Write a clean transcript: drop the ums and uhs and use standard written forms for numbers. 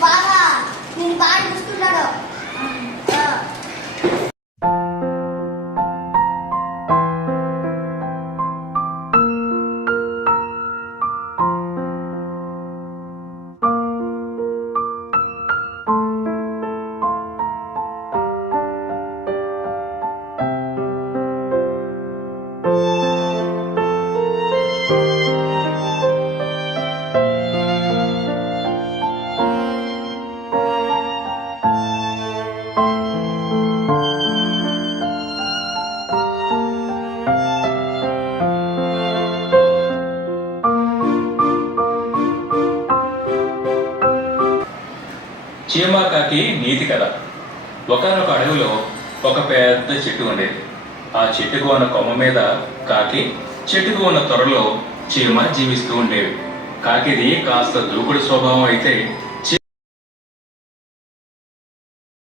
నేను బాగా చూస్తున్నాడు. చీమకాకి నీతి కథ. ఒకనొక అడవిలో ఒక పెద్ద చెట్టు ఉండేది. ఆ చెట్టుకు ఉన్న కొమ్మ మీద కాకి, చెట్టుకు ఉన్న త్వరలో చీమ జీవిస్తూ ఉండేవి. కాకిది కాస్త దూకుడు స్వభావం అయితే